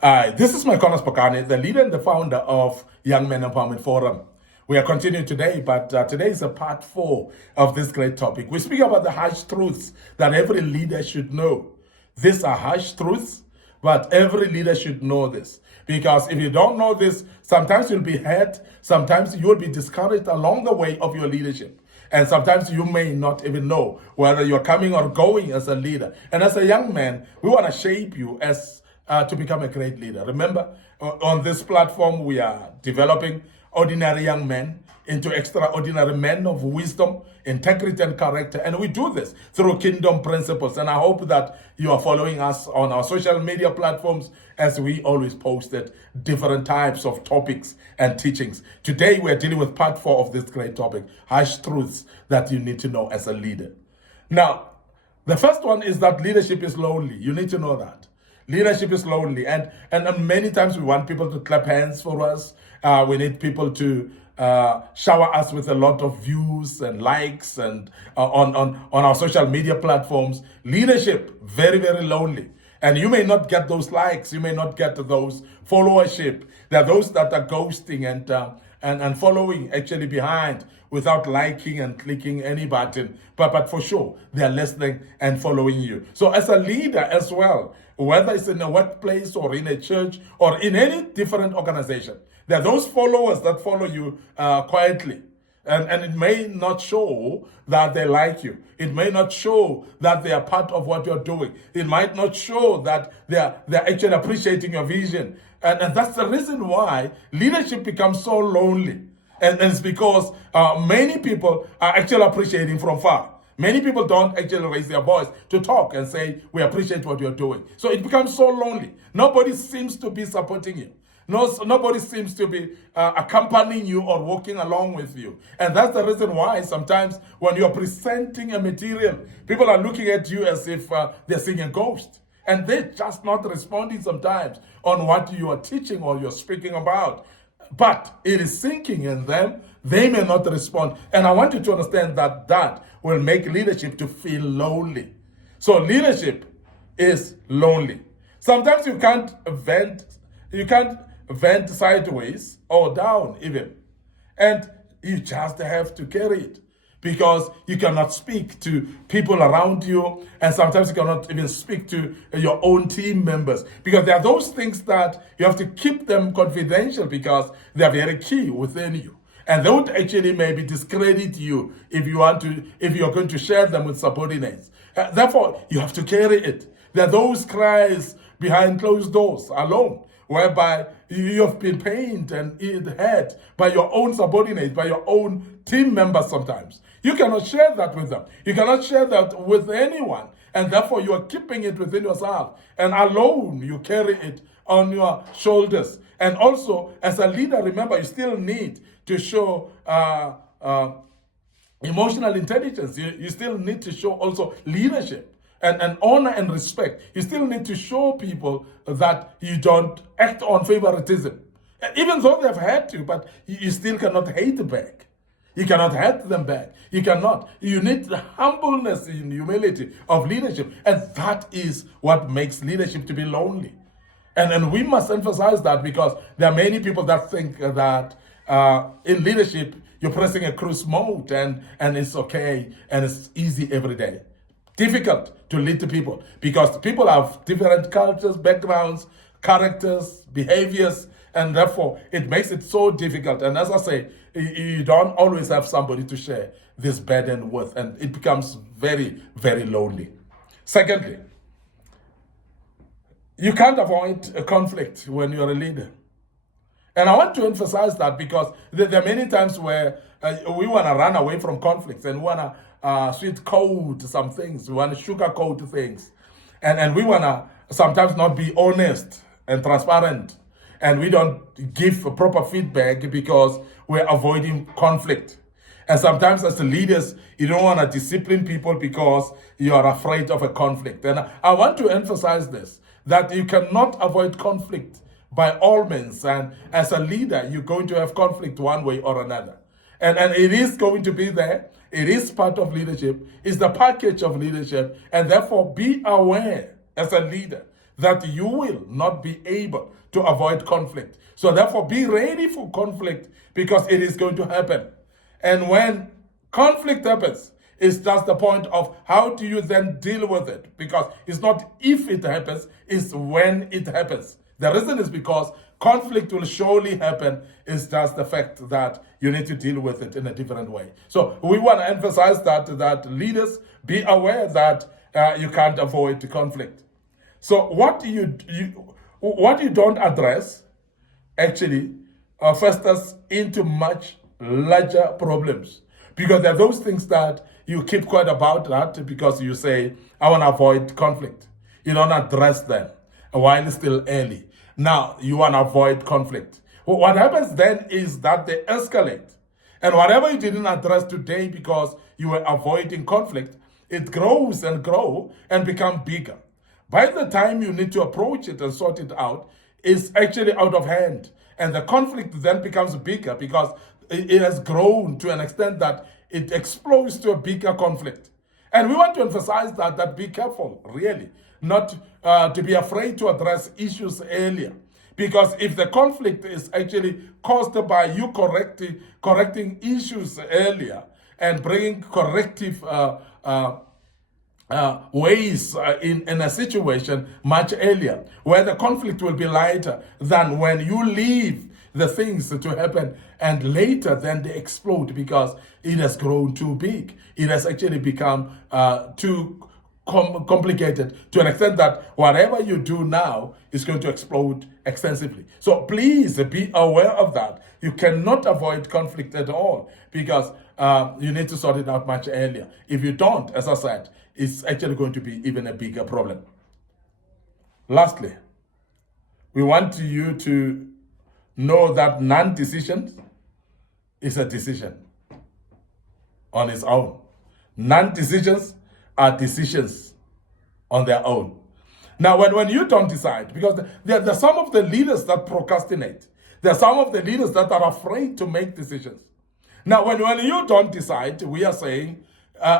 This is Micornus Phokane, the leader and the founder of Young Men Empowerment Forum. We are continuing today, but today is a part 4 of this great topic. We speak about the harsh truths that every leader should know. These are harsh truths, but every leader should know this. Because if you don't know this, sometimes you'll be hurt, sometimes you'll be discouraged along the way of your leadership. And sometimes you may not even know whether you're coming or going as a leader. And as a young man, we want to shape you as to become a great leader. Remember, on this platform, we are developing ordinary young men into extraordinary men of wisdom, integrity, and character. And we do this through kingdom principles. And I hope that you are following us on our social media platforms as we always posted different types of topics and teachings. Today, we're dealing with part 4 of this great topic, harsh truths that you need to know as a leader. Now, the first one is that leadership is lonely. You need to know that. Leadership is lonely, and many times we want people to clap hands for us. We need people to shower us with a lot of views and likes and on our social media platforms. Leadership, very, very lonely. And you may not get those likes, you may not get those followership. There are those that are ghosting and following actually behind without liking and clicking any button. But for sure, they're listening and following you. So as a leader as well, whether it's in a workplace or in a church or in any different organization, there are those followers that follow you quietly. And it may not show that they like you. It may not show that they are part of what you're doing. It might not show that they're actually appreciating your vision. And that's the reason why leadership becomes so lonely. And it's because many people are actually appreciating from far. Many people don't actually raise their voice to talk and say, we appreciate what you're doing. So it becomes so lonely. Nobody seems to be supporting you. Nobody seems to be accompanying you or walking along with you. And that's the reason why sometimes when you're presenting a material, people are looking at you as if they're seeing a ghost. And they're just not responding sometimes on what you are teaching or you're speaking about. But it is sinking in them. They may not respond. And I want you to understand that that will make leadership to feel lonely. So leadership is lonely. Sometimes you can't vent sideways or down even. And you just have to carry it. Because you cannot speak to people around you, and sometimes you cannot even speak to your own team members. Because there are those things that you have to keep them confidential because they are very key within you. And they would actually maybe discredit you if you're going to share them with subordinates. Therefore, you have to carry it. There are those cries behind closed doors alone, whereby you have been pained and hurt by your own subordinates, by your own team members sometimes. You cannot share that with them. You cannot share that with anyone. And therefore, you are keeping it within yourself. And alone, you carry it on your shoulders. And also, as a leader, remember, you still need to show emotional intelligence. You still need to show also leadership. And honor and respect. You still need to show people that you don't act on favoritism. Even though they've had to, but you still cannot hate back. You cannot hate them back. You cannot. You need the humbleness and humility of leadership. And that is what makes leadership to be lonely. And we must emphasize that because there are many people that think that in leadership, you're pressing a cruise mode and it's okay and it's easy every day. Difficult to lead to people because people have different cultures, backgrounds, characters, behaviors, and therefore it makes it so difficult. And as I say, you don't always have somebody to share this burden with, and it becomes very, very lonely. Secondly, you can't avoid a conflict when you're a leader. And I want to emphasize that because there are many times where we want to run away from conflicts and we want to sweet coat some things. We want to sugarcoat things. And we want to sometimes not be honest and transparent. And we don't give proper feedback because we're avoiding conflict. And sometimes as leaders, you don't want to discipline people because you are afraid of a conflict. And I want to emphasize this, that you cannot avoid conflict by all means. And as a leader, you're going to have conflict one way or another. And it is going to be there. It is part of leadership. It's the package of leadership. And therefore, be aware as a leader that you will not be able to avoid conflict. So therefore, be ready for conflict because it is going to happen. And when conflict happens, it's just the point of how do you then deal with it? Because it's not if it happens, it's when it happens. The reason is because conflict will surely happen. It's just the fact that you need to deal with it in a different way. So we want to emphasize that leaders be aware that you can't avoid conflict. So what you don't address actually festers into much larger problems, because there are those things that you keep quiet about that because you say, I want to avoid conflict. You don't address them while it's still early. Now you want to avoid conflict. What happens then is that they escalate. And whatever you didn't address today because you were avoiding conflict, it grows and grows and becomes bigger. By the time you need to approach it and sort it out, it's actually out of hand. And the conflict then becomes bigger because it has grown to an extent that it explodes to a bigger conflict. And we want to emphasize that be careful, really, not to be afraid to address issues earlier. Because if the conflict is actually caused by you correcting issues earlier and bringing corrective ways in a situation much earlier, where the conflict will be lighter than when you leave the things to happen and later then they explode because it has grown too big. It has actually become too complicated to an extent that whatever you do now is going to explode extensively. So please be aware of that. You cannot avoid conflict at all because you need to sort it out much earlier. If you don't, as I said, it's actually going to be even a bigger problem. Lastly, we want you to know that non-decision is a decision on its own. Non-decisions are decisions on their own. Now, when you don't decide, because there are some of the leaders that procrastinate. There are some of the leaders that are afraid to make decisions. Now, when you don't decide, we are saying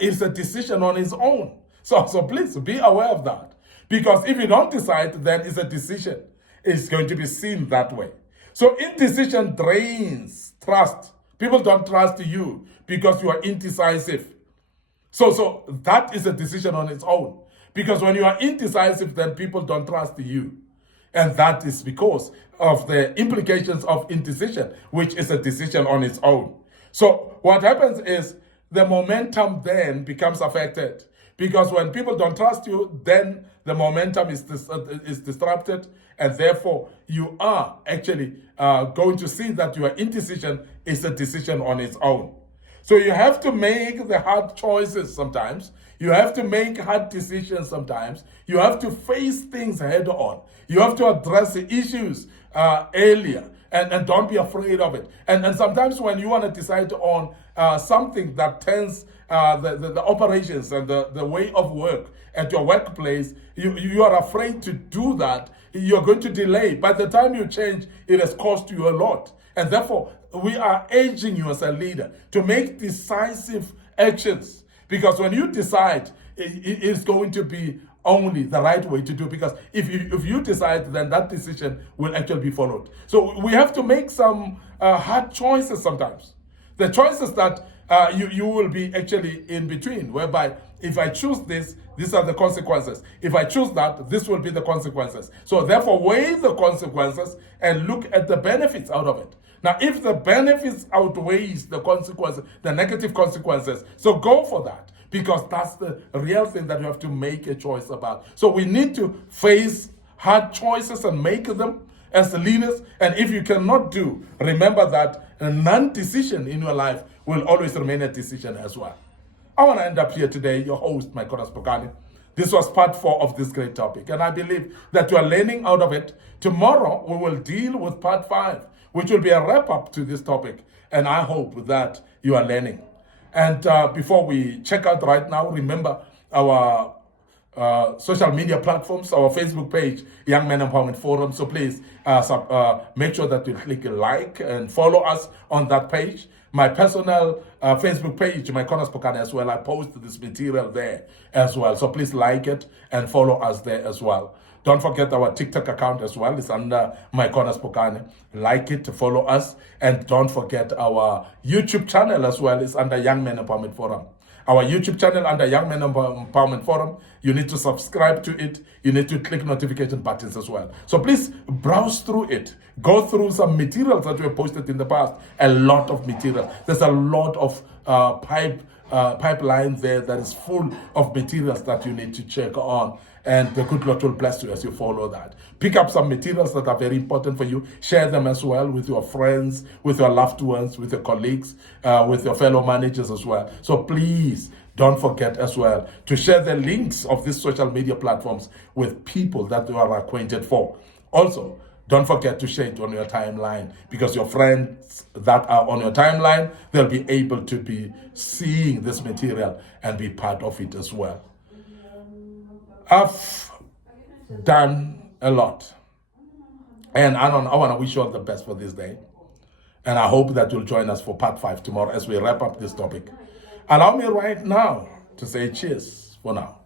it's a decision on its own. So please be aware of that. Because if you don't decide, then it's a decision. It's going to be seen that way. So indecision drains trust. People don't trust you because you are indecisive. So that is a decision on its own. Because when you are indecisive, then people don't trust you. And that is because of the implications of indecision, which is a decision on its own. So what happens is the momentum then becomes affected. Because when people don't trust you, then the momentum is disrupted. And therefore, you are actually going to see that your indecision is a decision on its own. So you have to make the hard choices sometimes. You have to make hard decisions sometimes. You have to face things head on. You have to address the issues earlier and don't be afraid of it. And sometimes when you want to decide on something that turns the operations and the way of work at your workplace, you are afraid to do that. You're going to delay. By the time you change, it has cost you a lot. And therefore, we are urging you as a leader to make decisive actions. Because when you decide, it is going to be only the right way to do. Because if you decide, then that decision will actually be followed. So we have to make some hard choices sometimes. The choices that you will be actually in between, whereby if I choose this, these are the consequences. If I choose that, this will be the consequences. So therefore, weigh the consequences and look at the benefits out of it. Now, if the benefits outweighs the consequences, the negative consequences, so go for that, because that's the real thing that you have to make a choice about. So we need to face hard choices and make them as leaders. And if you cannot do, remember that a non-decision in your life will always remain a decision as well. I want to end up here today, your host, Micornus Phokane. This was part 4 of this great topic, and I believe that you are learning out of it. Tomorrow, we will deal with part 5, which will be a wrap-up to this topic, and I hope that you are learning. And before we check out right now, remember our social media platforms, our Facebook page, Young Men Empowerment Forum. So please make sure that you click like and follow us on that page. My personal Facebook page, Micornus Phokane as well. I post this material there as well. So please like it and follow us there as well. Don't forget our TikTok account as well. It's under Micornus Phokane. Like it, follow us. And don't forget our YouTube channel as well. It's under Young Men Empowerment Forum. Our YouTube channel under Young Men Empowerment Forum. You need to subscribe to it. You need to click notification buttons as well. So please browse through it. Go through some materials that were posted in the past. A lot of material. There's a lot of pipeline there that is full of materials that you need to check on. And the good Lord will bless you as you follow that. Pick up some materials that are very important for you. Share them as well with your friends, with your loved ones, with your colleagues, with your fellow managers as well. So please don't forget as well to share the links of these social media platforms with people that you are acquainted for. Also, don't forget to share it on your timeline, because your friends that are on your timeline, they'll be able to be seeing this material and be part of it as well. I've done a lot, and I want to wish you all the best for this day, and I hope that you'll join us for part 5 tomorrow as we wrap up this topic. Allow me right now to say cheers for now.